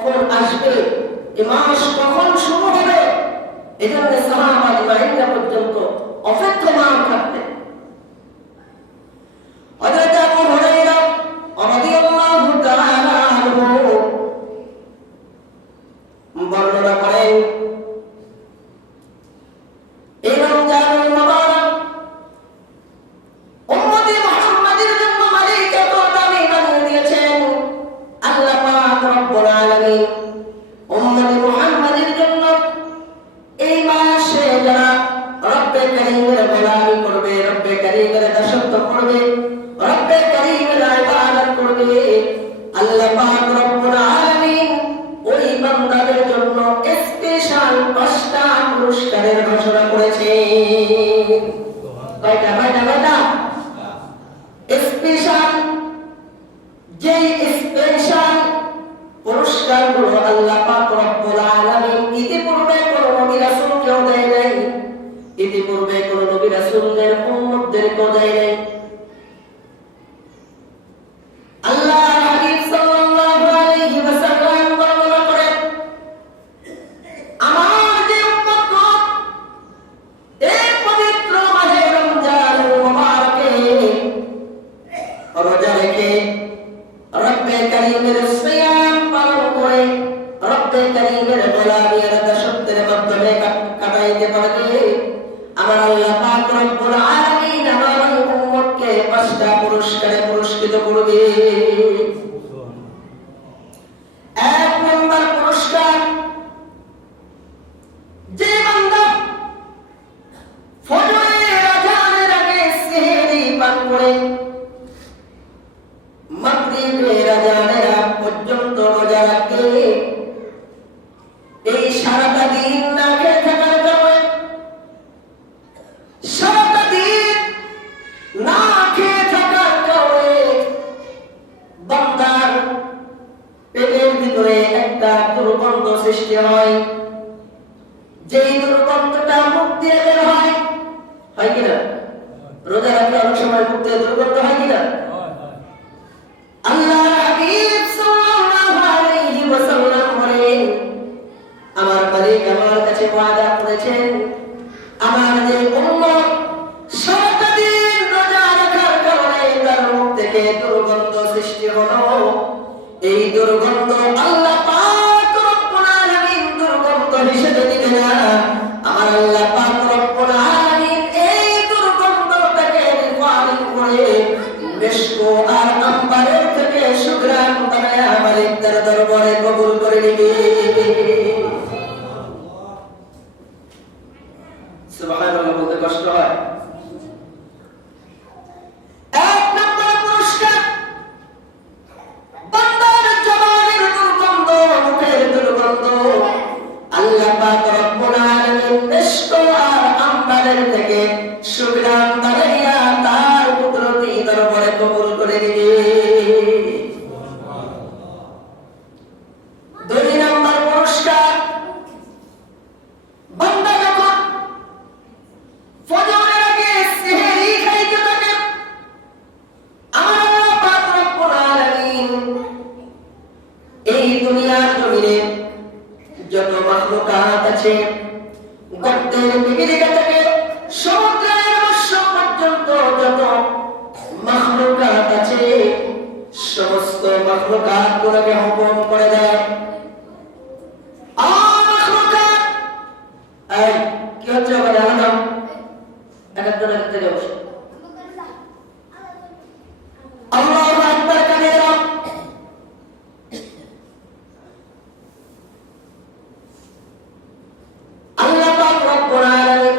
কখন আসবে। এ মাস কখন শুরু হবে? এজন্য সাহাবা ইব্রাহিমরা পর্যন্ত অপেক্ষমান থাকতেন। হযরত করবে আল্লাহ পাক রব্বুল আলামিন ওই বান্দাদের জন্য স্পেশাল পাঁচটা পুরস্কারের ঘোষণা করেছে কয়টা কয়টা কয়টা? স্পেশাল যে স্পেশাল পুরস্কারগুলো আল্লাহ পাক রব্বুল আলামিন ইতিপূর্বে কোন নবী রাসূলকেও দেয় নাই, ইতিপূর্বে কোন নবী উম্মতদেরকেও দেয় নাই। আমার আল্লাহ পাক রব্বুল আমার উম্মতকে পাঁচটা পুরস্কারে পুরস্কৃত করবে একটা দুর্গন্ধ সৃষ্টি হয়। যেই দুর্গন্ধটা মুখ দিয়ে বের হয় হয় কিনা? রোজা রাখলে অনেক সময় মুখ দিয়ে দুর্গন্ধ হয় কিনা? আল্লাহ হাবিব সাল্লাল্লাহু আলাইহি ওয়াসাল্লাম বলেন আমার মালিক আমার কাছে ওয়াদা করেছেন আমার যে উম্মত সারাটা দিন রোজা রাখার কারণে তার মুখ থেকে দুর্গন্ধ সৃষ্টি হলো। এই দুর্গন্ধ আর আম্বারের থেকে সুগ্রাম বানায় মালিক তার দরবারে কবুল করে নিবে। কষ্ট হয়। জমিনে যত মাখলুকাত আছে, গর্তের পিপিলিকা থেকে সমুদ্রের মৎস্য পর্যন্ত যত মাখলুকাত আছে, সমস্ত মাখলুকাত গুলোকে হুকুম করে দেয়। কি হচ্ছে ওখানে আলাদা এক একজন এক জায়গায় বসে আল্লাহু আকবার কাবীরা আল্লাহ পাক রব্বুল আলামিন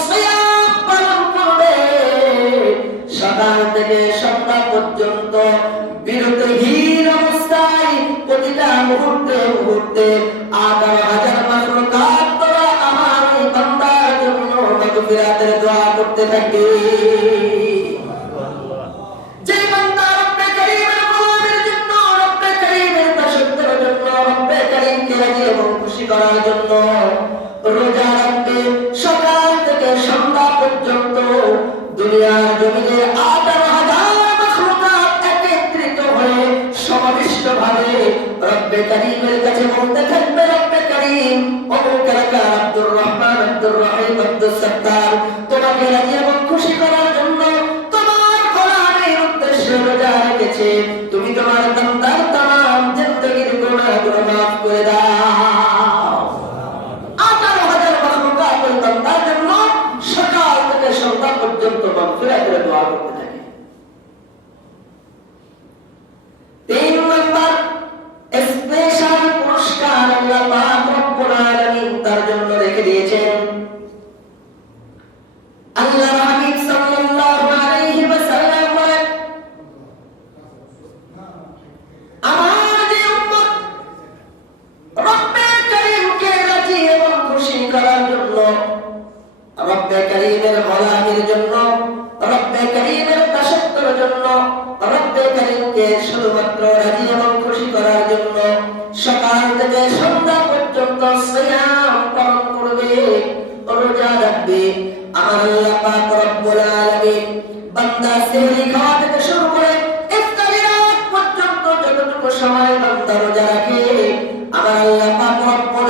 সকাল থেকে সন্ধ্যা পর্যন্ত বিরতহীন অবস্থায় প্রতিটা মুহূর্তে মুহূর্তে আগাম হাজার মাখলুকাত তোরা আমার জন্য দোয়া করতে থাকে। রব্বে কারীমের কাছে বলতে থাকবে, রব্বে কারীম। অমুক এলাকার আব্দুর রহমান, আব্দুর রহিম আব্দুল সত্তার। তোমাকে রাজি এবং খুশি করার জন্য তোমার গোলামের উদ্দেশ্যে রোজা রেখেছে। তুমি তোমার বান্দার তাম জিন্দগির গুনাহগুলো মাফ করে দাও। আঠারো হাজার ওই বান্দার জন্য সকাল থেকে সন্ধ্যা পর্যন্ত মাগফিরাতের দোয়া করতে থাকে। জন্য, রব্বে কারীমের গোলামির জন্য, রব্বে কারীমের দাসত্বের জন্য, রব্বে কারীমকে শুধুমাত্র রাজি এবং খুশি করার জন্য সকাল থেকে সন্ধ্যা পর্যন্ত সিয়াম পালন করবে। রোজা রাখবে। আমার আল্লাহ পাক রব্বুল আলামিন বান্দা সেহরি খাওয়া থেকে শুরু করে ইফতারের আগ পর্যন্ত যতটুকু সময় বান্দা রোজা রাখে, আমার আল্লাহ পাক রব্বুল